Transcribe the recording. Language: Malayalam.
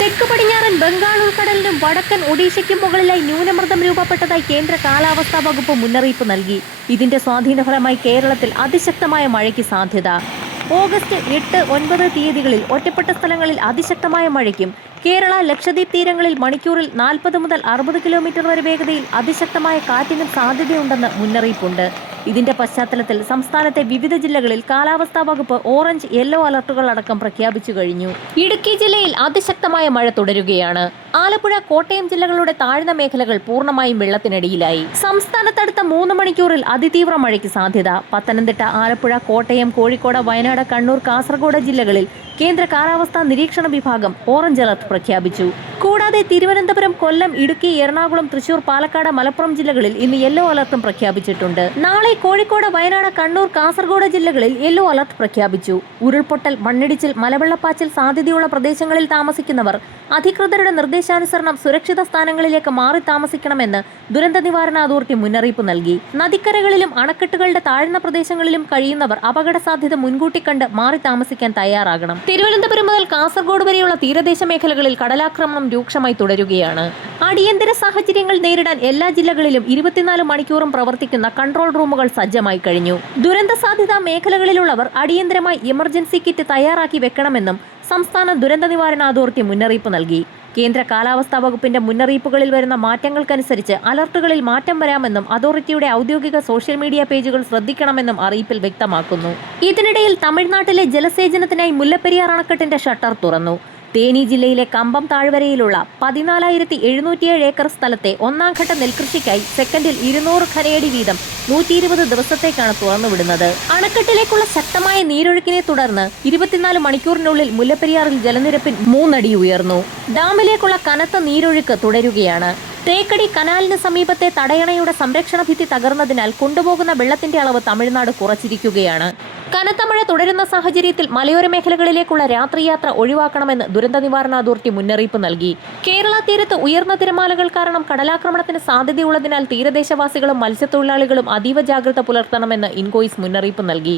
തെക്ക് പടിഞ്ഞാറൻ ബംഗാൾ ഉൾക്കടലിനും വടക്കൻ ഒഡീഷയ്ക്കും മുകളിലായി ന്യൂനമർദ്ദം രൂപപ്പെട്ടതായി കേന്ദ്ര കാലാവസ്ഥാ വകുപ്പ് മുന്നറിയിപ്പ് നൽകി. ഇതിന്റെ സ്വാധീനഫലമായി കേരളത്തിൽ അതിശക്തമായ മഴയ്ക്ക് സാധ്യത. ഓഗസ്റ്റ് 8, 9 തീയതികളിൽ ഒറ്റപ്പെട്ട സ്ഥലങ്ങളിൽ അതിശക്തമായ മഴയ്ക്കും കേരള ലക്ഷദ്വീപ് തീരങ്ങളിൽ മണിക്കൂറിൽ 40 മുതൽ 60 കിലോമീറ്റർ വരെ വേഗതയിൽ അതിശക്തമായ കാറ്റിനും സാധ്യതയുണ്ടെന്ന് മുന്നറിയിപ്പുണ്ട്. ഇതിന്റെ പശ്ചാത്തലത്തിൽ സംസ്ഥാനത്തെ വിവിധ ജില്ലകളിൽ കാലാവസ്ഥാ വകുപ്പ് ഓറഞ്ച്, യെല്ലോ അലർട്ടുകൾ അടക്കം പ്രഖ്യാപിച്ചു കഴിഞ്ഞു. ഇടുക്കി ജില്ലയിൽ അതിശക്തമായ മഴ തുടരുകയാണ്. ആലപ്പുഴ, കോട്ടയം ജില്ലകളുടെ താഴ്ന്ന മേഖലകൾ പൂർണ്ണമായും വെള്ളത്തിനടിയിലായി. സംസ്ഥാനത്തടുത്ത 3 മണിക്കൂറിൽ അതിതീവ്ര മഴയ്ക്ക് സാധ്യത. പത്തനംതിട്ട, ആലപ്പുഴ, കോട്ടയം, കോഴിക്കോട്, വയനാട്, കണ്ണൂർ, കാസർഗോഡ് ജില്ലകളിൽ കേന്ദ്ര കാലാവസ്ഥാ നിരീക്ഷണ വിഭാഗം ഓറഞ്ച് അലർട്ട് പ്രഖ്യാപിച്ചു. കൂടാതെ തിരുവനന്തപുരം, കൊല്ലം, ഇടുക്കി, എറണാകുളം, തൃശൂർ, പാലക്കാട്, മലപ്പുറം ജില്ലകളിൽ ഇന്ന് യെല്ലോ അലർട്ടും പ്രഖ്യാപിച്ചിട്ടുണ്ട്. നാളെ കോഴിക്കോട്, വയനാട്, കണ്ണൂർ, കാസർഗോഡ് ജില്ലകളിൽ യെല്ലോ അലർട്ട് പ്രഖ്യാപിച്ചു. ഉരുൾപൊട്ടൽ, മണ്ണിടിച്ചിൽ, മലവെള്ളപ്പാച്ചിൽ സാധ്യതയുള്ള പ്രദേശങ്ങളിൽ താമസിക്കുന്നവർ അധികൃതരുടെ നിർദ്ദേശാനുസരണം സുരക്ഷിത സ്ഥാനങ്ങളിലേക്ക് മാറി താമസിക്കണമെന്ന് ദുരന്ത നിവാരണ അതോറിറ്റി മുന്നറിയിപ്പ് നൽകി. നദിക്കരകളിലും അണക്കെട്ടുകളുടെ താഴ്ന്ന പ്രദേശങ്ങളിലും കഴിയുന്നവർ അപകട സാധ്യത മുൻകൂട്ടി കണ്ട് മാറി താമസിക്കാൻ തയ്യാറാകണം. തിരുവനന്തപുരം മുതൽ കാസർഗോഡ് വരെയുള്ള തീരദേശ മേഖലകളിൽ കടലാക്രമണം രൂക്ഷമായി തുടരുകയാണ്. അടിയന്തര സാഹചര്യങ്ങൾ നേരിടാൻ എല്ലാ ജില്ലകളിലും 24 മണിക്കൂറും പ്രവർത്തിക്കുന്ന കൺട്രോൾ റൂമുകൾ സജ്ജമായി കഴിഞ്ഞു. ദുരന്ത സാധ്യതാ മേഖലകളിലുള്ളവർ അടിയന്തരമായി എമർജൻസി കിറ്റ് തയ്യാറാക്കി വെക്കണമെന്നും സംസ്ഥാന ദുരന്ത നിവാരണ അതോറിറ്റി മുന്നറിയിപ്പ് നൽകി. കേന്ദ്ര കാലാവസ്ഥാ വകുപ്പിന്റെ മുന്നറിയിപ്പുകളിൽ വരുന്ന മാറ്റങ്ങൾക്കനുസരിച്ച് അലർട്ടുകളിൽ മാറ്റം വരാമെന്നും അതോറിറ്റിയുടെ ഔദ്യോഗിക സോഷ്യൽ മീഡിയ പേജുകൾ ശ്രദ്ധിക്കണമെന്നും അറിയിപ്പിൽ വ്യക്തമാക്കുന്നു. ഇതിനിടയിൽ തമിഴ്നാട്ടിലെ ജലസേചനത്തിനായി മുല്ലപ്പെരിയാർ അണക്കെട്ടിന്റെ ഷട്ടർ തുറന്നു. തേനി ജില്ലയിലെ കമ്പം താഴ്വരയിലുള്ള 14,707 ഏക്കർ സ്ഥലത്തെ ഒന്നാംഘട്ട നെൽകൃഷിക്കായി സെക്കൻഡിൽ 200 ഖനയടി വീതം 120 ദിവസത്തേക്കാണ് തുറന്നുവിടുന്നത്. അണക്കെട്ടിലേക്കുള്ള ശക്തമായ നീരൊഴുക്കിനെ തുടർന്ന് 24 മണിക്കൂറിനുള്ളിൽ മുല്ലപ്പെരിയാറിൽ ജലനിരപ്പിൽ 3 അടി ഉയർന്നു. ഡാമിലേക്കുള്ള കനത്ത നീരൊഴുക്ക് തുടരുകയാണ്. തേക്കടി കനാലിന് സമീപത്തെ തടയണയുടെ സംരക്ഷണ ഭിത്തി തകർന്നതിനാൽ കൊണ്ടുപോകുന്ന വെള്ളത്തിന്റെ അളവ് തമിഴ്നാട് കുറച്ചിരിക്കുകയാണ്. കനത്ത മഴ തുടരുന്ന സാഹചര്യത്തിൽ മലയോര മേഖലകളിലേക്കുള്ള രാത്രിയാത്ര ഒഴിവാക്കണമെന്ന് ദുരന്ത നിവാരണ അതോറിറ്റി മുന്നറിയിപ്പ് നൽകി. കേരള തീരത്ത് ഉയർന്ന തിരമാലകൾ കാരണം കടലാക്രമണത്തിന് സാധ്യതയുള്ളതിനാൽ തീരദേശവാസികളും മത്സ്യത്തൊഴിലാളികളും അതീവ ജാഗ്രത പുലർത്തണമെന്ന് ഇൻകോയിസ് മുന്നറിയിപ്പ് നൽകി.